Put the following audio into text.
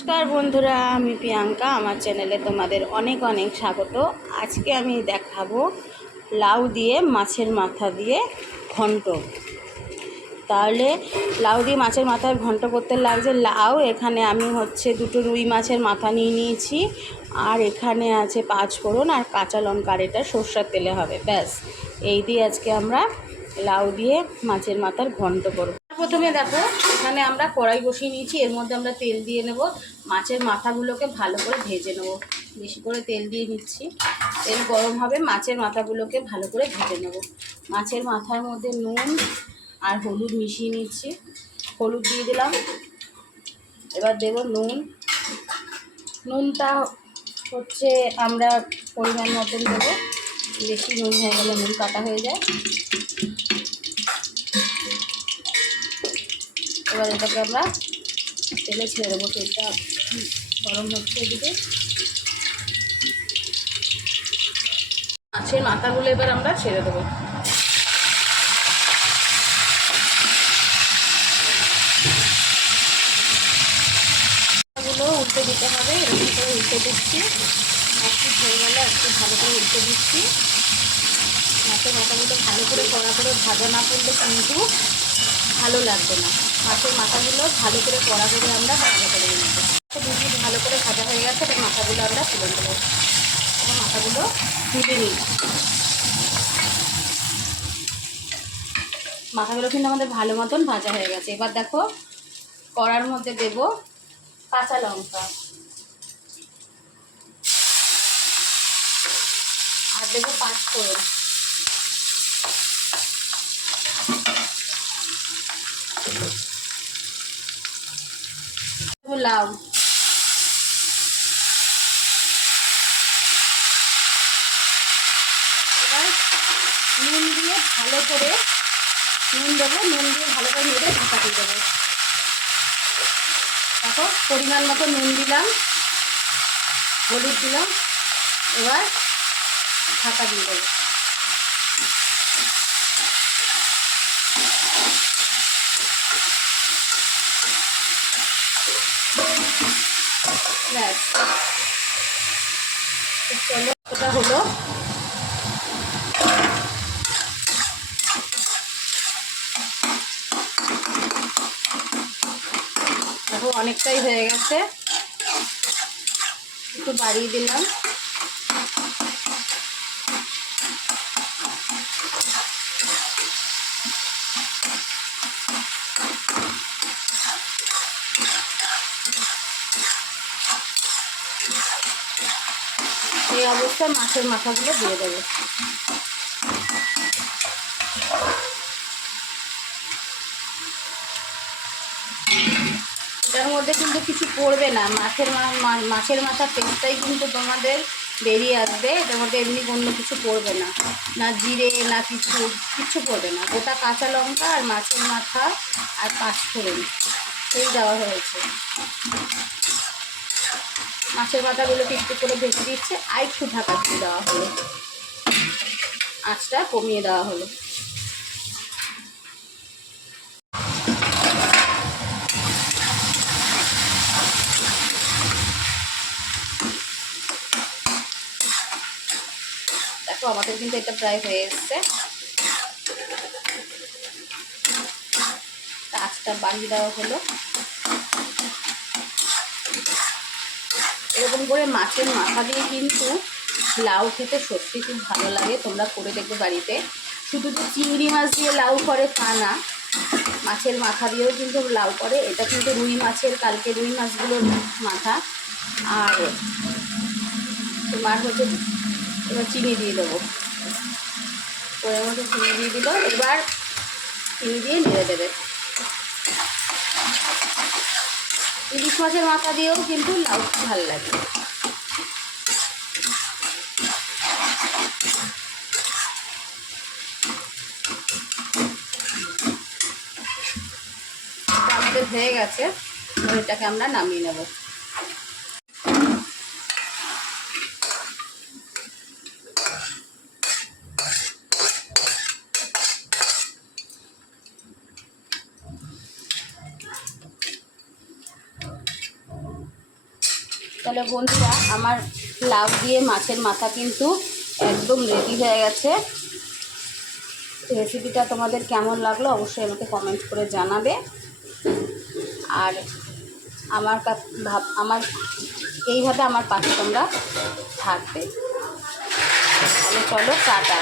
নমস্কার বন্ধুরা, আমি প্রিয়াঙ্কা। আমার চ্যানেলে তোমাদের অনেক অনেক স্বাগত। আজকে আমি দেখাবো লাউ দিয়ে মাছের মাথা দিয়ে ঘন্ট। তাহলে লাউ দিয়ে মাছের মাথার ঘন্ট করতে লাগছে লাউ। এখানে আমি দুটো রুই মাছের মাথা নিয়ে নিয়েছি, আর এখানে আছে 5 ফোড়ন আর কাঁচা লঙ্কা, আর এটা সর্ষের তেলে হবে। ব্যাস, এই দিয়ে আজকে আমরা লাউ দিয়ে মাছের মাথার ঘন্ট করব। প্রথমে দেখো, এখানে আমরা কড়াই বসিয়ে নিয়েছি, এর মধ্যে আমরা তেল দিয়ে নেব। মাছের মাথাগুলোকে ভালো করে ভেজে নেব। বেশি করে তেল দিয়ে নিচ্ছি, তেল গরম হবে, মাছের মাথাগুলোকে ভালো করে ভেজে নেব। মাছের মাথার মধ্যে নুন আর হলুদ মিশিয়ে নিচ্ছি। হলুদ দিয়ে দিলাম, এবার দেব নুন। নুনটা আমরা পরিমাণ মতন দেবো, বেশি নুন হয়ে গেলে নুন কাটা হয়ে যায়। এবার এটাকে আমরা তেলে ছেড়ে দেবো। তেলটা গরম হচ্ছে, এদিকে মাছের মাথাগুলো এবার আমরা ছেড়ে দেবো। উল্টে দিতে হবে, এরকম করে উল্টে দিচ্ছি। একটু হয়ে গেলে একটু ভালো করে উল্টে দিচ্ছি। মাছের মাথাগুলো ভালো করে কড়া করে ভাজা না করলে কিন্তু ভালো লাগবে না। মাছের মাথাগুলো ভালো করে কড়া করে আমরা ভাজা করে নেব। দুটি ভালো করে ভাজা হয়ে গেছে, এবার মাথাগুলো আমরা তুলে দেবো। এবার মাথাগুলো তুলে নিই। মাথাগুলো কিন্তু আমাদের ভালো মতন ভাজা হয়ে গেছে। এবার দেখো, কড়ার মধ্যে দেব কাঁচা লঙ্কা, আর দেবো 5 ফোড়ন। লাউ, এবার নুন দিয়ে ভালো করে নুন দেবো, নুন দিয়ে ভালো করে নেড়ে ঢাকা দিয়ে দেবো। দেখো, পরিমাণ মতো নুন দিলাম, হলুদ দিলাম, এবার ঢাকা দিয়ে দেবো। ব্যাস, চলো, ওটা হলো। দেখো, অনেকটাই হয়ে গেছে, একটু বাড়িয়ে দিলাম। এই অবস্থায় মাছের মাথাগুলো দিয়ে দেবো। এটার মধ্যে কিন্তু কিছু পড়বে না, মাছের মাথার টেস্টটাই কিন্তু তোমাদের বেরিয়ে আসবে। এটার মধ্যে এমনি অন্য কিছু পড়বে না, না জিরে না কিচ্ছু পড়বে না। গোটা কাঁচা লঙ্কা আর মাছের মাথা আর 5 ফোড়ন এই দেওয়া হয়েছে। মাছের মাথাগুলোকে একটু করে ভেজে দিচ্ছে, আর একটু ঢাকা দিয়ে দেওয়া হলো, আঁচটা কমিয়ে দেওয়া হলো। দেখো, আমাদের কিন্তু এটা প্রায় হয়ে এসছে। আঁচটা বাড়িয়ে দেওয়া হলো। এরকম করে মাছের মাথা দিয়ে কিন্তু লাউ খেতে সত্যি খুব ভালো লাগে। তোমরা করে দেখবে বাড়িতে। শুধু যে চিংড়ি মাছ দিয়ে লাউ করে তা না, মাছের মাথা দিয়েও কিন্তু লাউ করে। এটা কিন্তু রুই মাছের, কালকে রুই মাছগুলোর মাথা। আর তোমার এবার চিনি দিয়ে দেবো, ওর মধ্যে চিনি দিয়ে দিল। এবার চিনি দিয়ে নেড়ে দেবে। ইলিশ মাছের মাথা দিয়েও কিন্তু লাউ খুব ভালো লাগে। আমাদের হয়ে গেছে, এটাকে আমরা নামিয়ে নেব। তাহলে বন্ধুরা, আমার লাউ দিয়ে মাছের মাথা কিন্তু একদম রেডি হয়ে গেছে। রেসিপিটা তোমাদের কেমন লাগলো অবশ্যই আমাকে কমেন্ট করে জানাবে। আর আমার এইভাবে আমার পাশে তোমরা থাকবে। তাহলে চলো, টাটা।